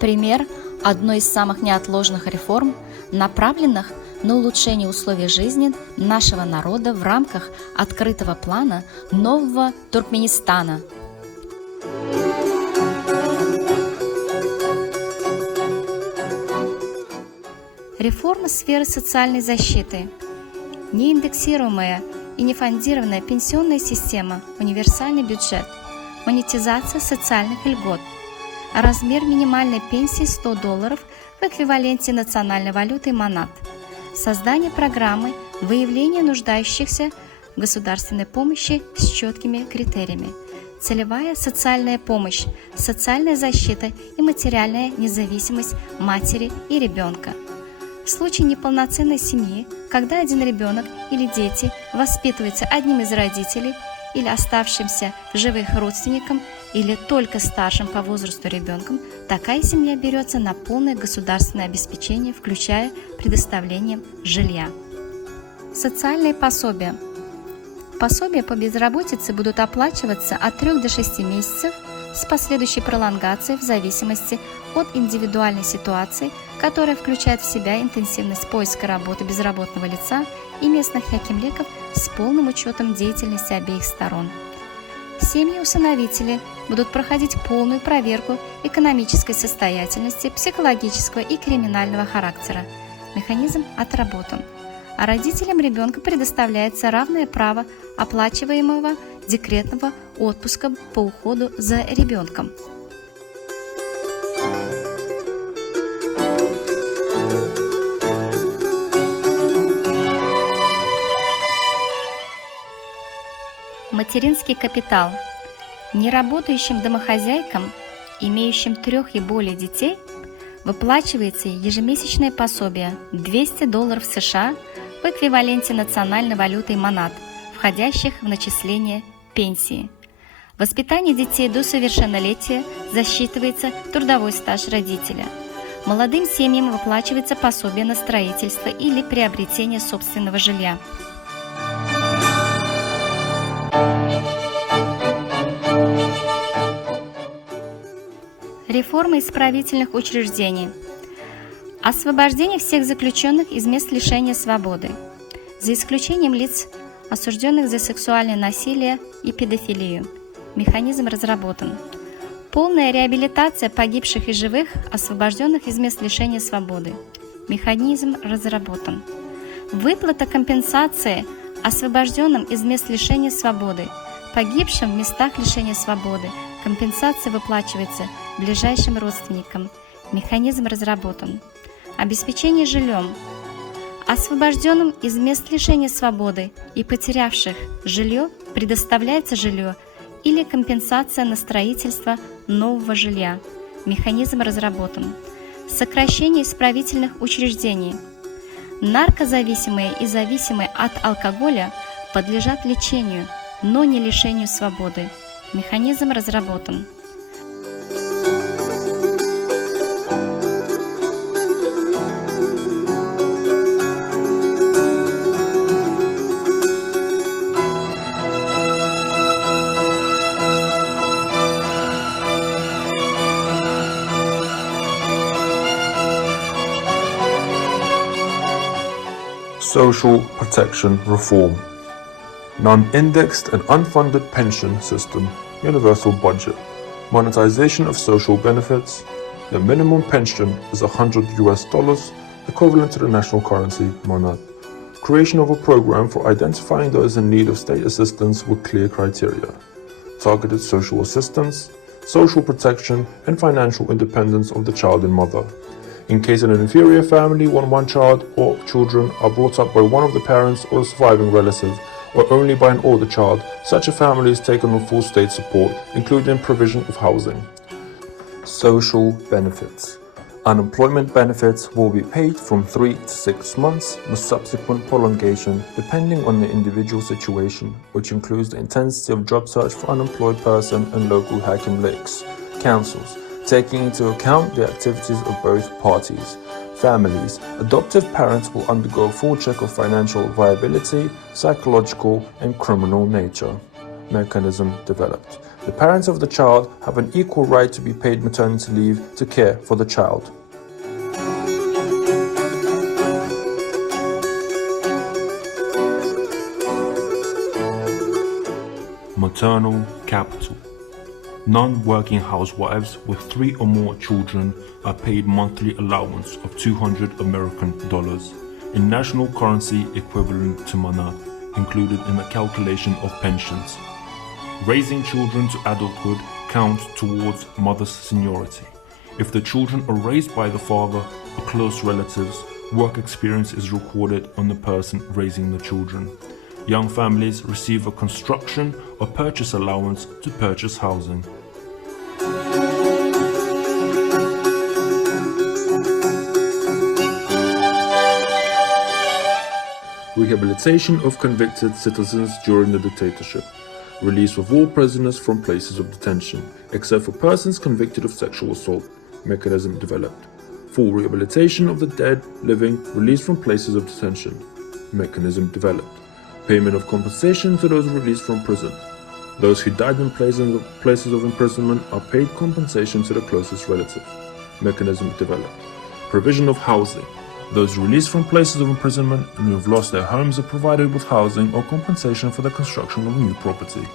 Пример одной из самых неотложных реформ, направленных на улучшение условий жизни нашего народа в рамках открытого плана нового Туркменистана. Реформа сферы социальной защиты, неиндексируемая и нефондированная пенсионная система, универсальный бюджет, монетизация социальных льгот, размер минимальной пенсии $100 в эквиваленте национальной валюты манат, создание программы выявления нуждающихся в государственной помощи с четкими критериями, целевая социальная помощь, социальная защита и материальная независимость матери и ребенка. В случае неполноценной семьи, когда один ребенок или дети воспитываются одним из родителей или оставшимся в живых родственником или только старшим по возрасту ребенком, такая семья берется на полное государственное обеспечение, включая предоставление жилья. Социальные пособия. Пособия по безработице будут оплачиваться от 3 до 6 месяцев с последующей пролонгацией в зависимости от индивидуальной ситуации, которая включает в себя интенсивность поиска работы безработного лица и местных хакимлеков с полным учетом деятельности обеих сторон. Семьи-усыновители будут проходить полную проверку экономической состоятельности, психологического и криминального характера. Механизм отработан. А родителям ребенка предоставляется равное право оплачиваемого декретного отпуска по уходу за ребенком. Материнский капитал. Неработающим домохозяйкам, имеющим 3 и более детей, выплачивается ежемесячное пособие $200 США в эквиваленте национальной валюты манат, входящих в начисление пенсии. Воспитание детей до совершеннолетия засчитывается трудовой стаж родителя. Молодым семьям выплачивается пособие на строительство или приобретение собственного жилья. Реформа исправительных учреждений. Освобождение всех заключенных из мест лишения свободы, за исключением лиц, осужденных за сексуальное насилие и педофилию. Механизм разработан. Полная реабилитация погибших и живых, освобожденных из мест лишения свободы. Механизм разработан. Выплата компенсации освобожденным из мест лишения свободы, погибшим в местах лишения свободы. Компенсация выплачивается ближайшим родственникам. Механизм разработан. Обеспечение жильем. Освобожденным из мест лишения свободы и потерявших жилье предоставляется жилье или компенсация на строительство нового жилья. Механизм разработан. Сокращение исправительных учреждений. Наркозависимые и зависимые от алкоголя подлежат лечению, но не лишению свободы. Механизм разработан. Social protection reform. Non-indexed and unfunded pension system, universal budget, monetization of social benefits. The minimum pension is $100, equivalent to the national currency, manat. Creation of a program for identifying those in need of state assistance with clear criteria. Targeted social assistance, social protection, and financial independence of the child and mother. In case in an inferior family when one child or children are brought up by one of the parents or a surviving relative, or only by an older child, such a family is taken on full state support, including provision of housing. Social benefits. Unemployment benefits will be paid from 3 to 6 months with subsequent prolongation depending on the individual situation, which includes the intensity of job search for unemployed person and local hakim lakes, councils, taking into account the activities of both parties. Families. Adoptive parents will undergo a full check of financial viability, psychological and criminal nature. mechanism developed. The parents of the child have an equal right to be paid maternity leave to care for the child. Maternal capital. Non-working housewives with 3 or more children are paid monthly allowance of $200 American in national currency equivalent to mana, included in the calculation of pensions. Raising children to adulthood counts towards mother's seniority. If the children are raised by the father or close relatives, work experience is recorded on the person raising the children. Young families receive a construction or purchase allowance to purchase housing. Rehabilitation of convicted citizens during the dictatorship. Release of all prisoners from places of detention, except for persons convicted of sexual assault. Mechanism developed. Full rehabilitation of the dead, living, released from places of detention. Mechanism developed. Payment of compensation to those released from prison. Those who died in places of imprisonment are paid compensation to the closest relative. Mechanism developed. Provision of housing. Those released from places of imprisonment and who have lost their homes are provided with housing or compensation for the construction of new property.